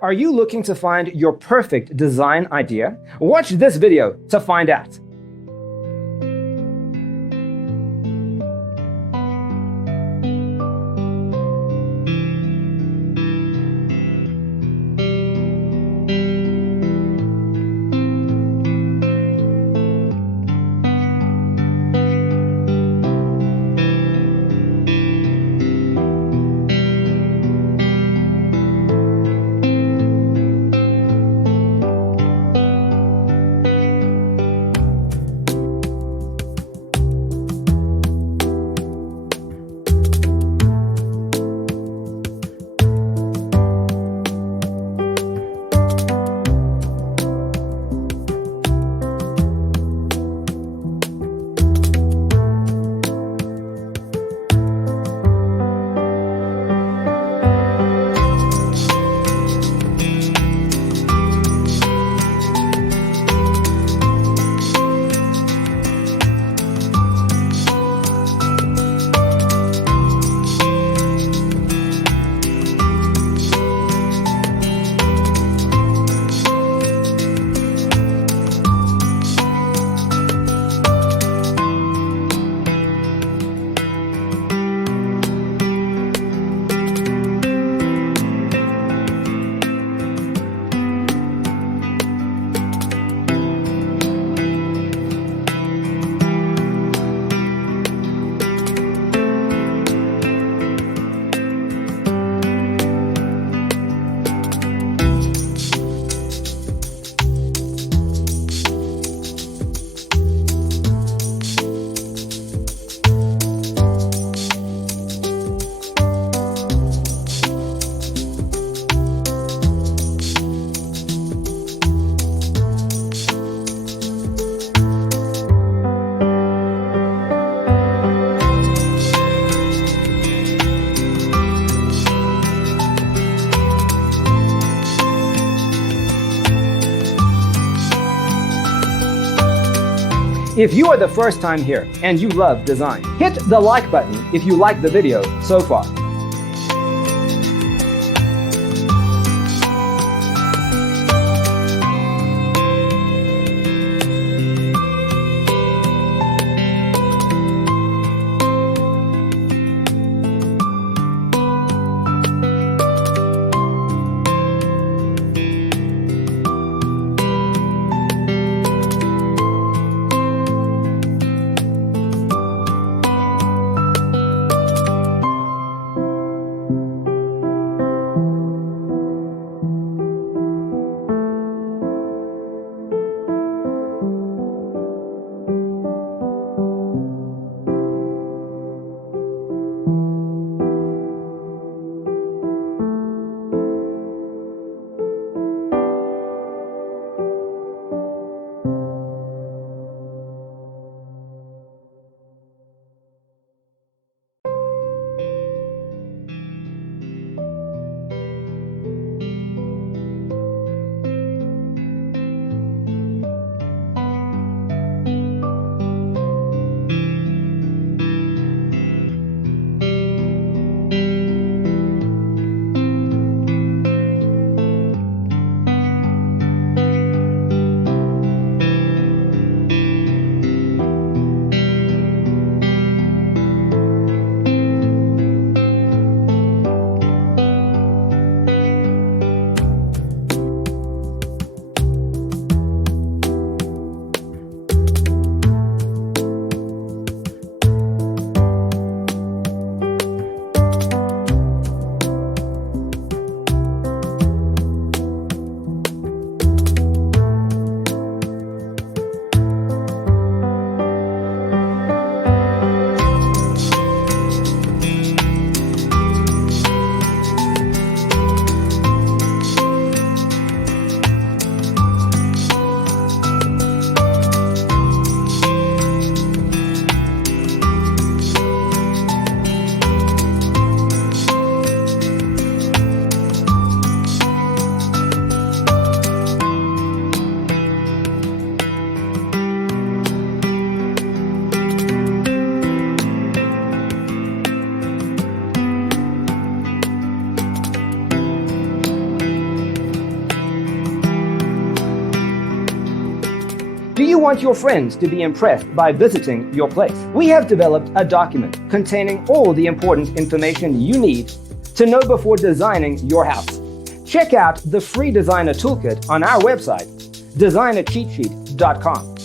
Are you looking to find your perfect design idea? Watch this video to find out. If you are the first time here and you love design, hit the like button if you like the video so far. You want your friends to be impressed by visiting your place. We have developed a document containing all the important information you need to know before designing your house. Check out the free designer toolkit on our website, designercheatsheet.com.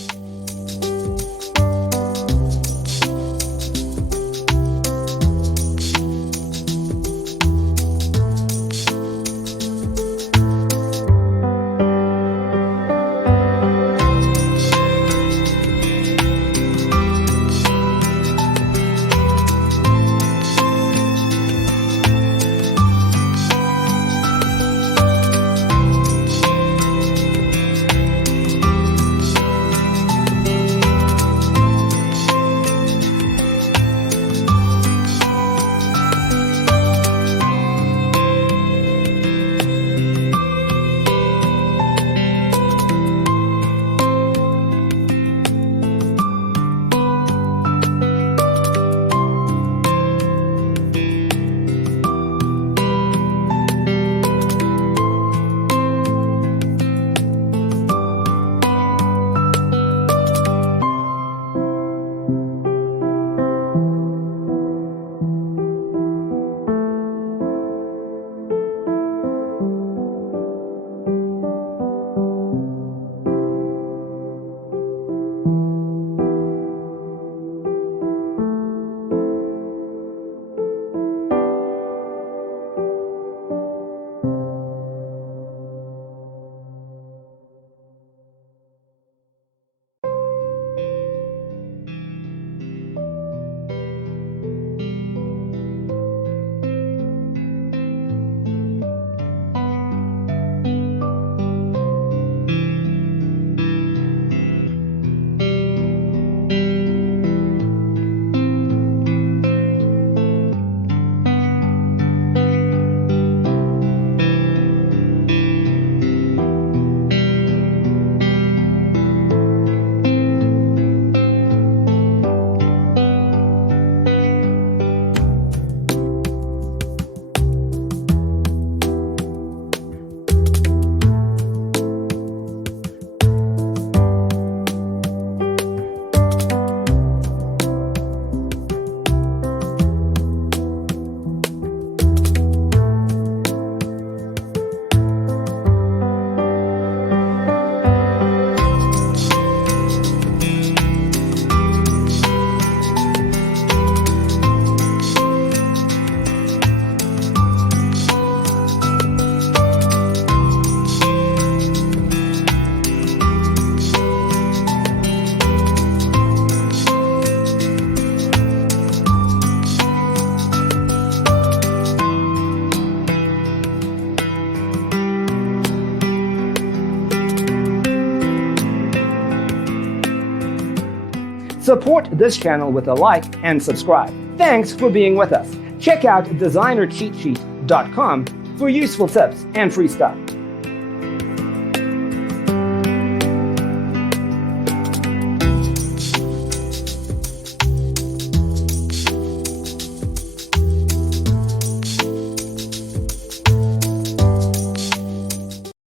Support this channel with a like and subscribe. Thanks for being with us. Check out designercheatsheet.com for useful tips and free stuff.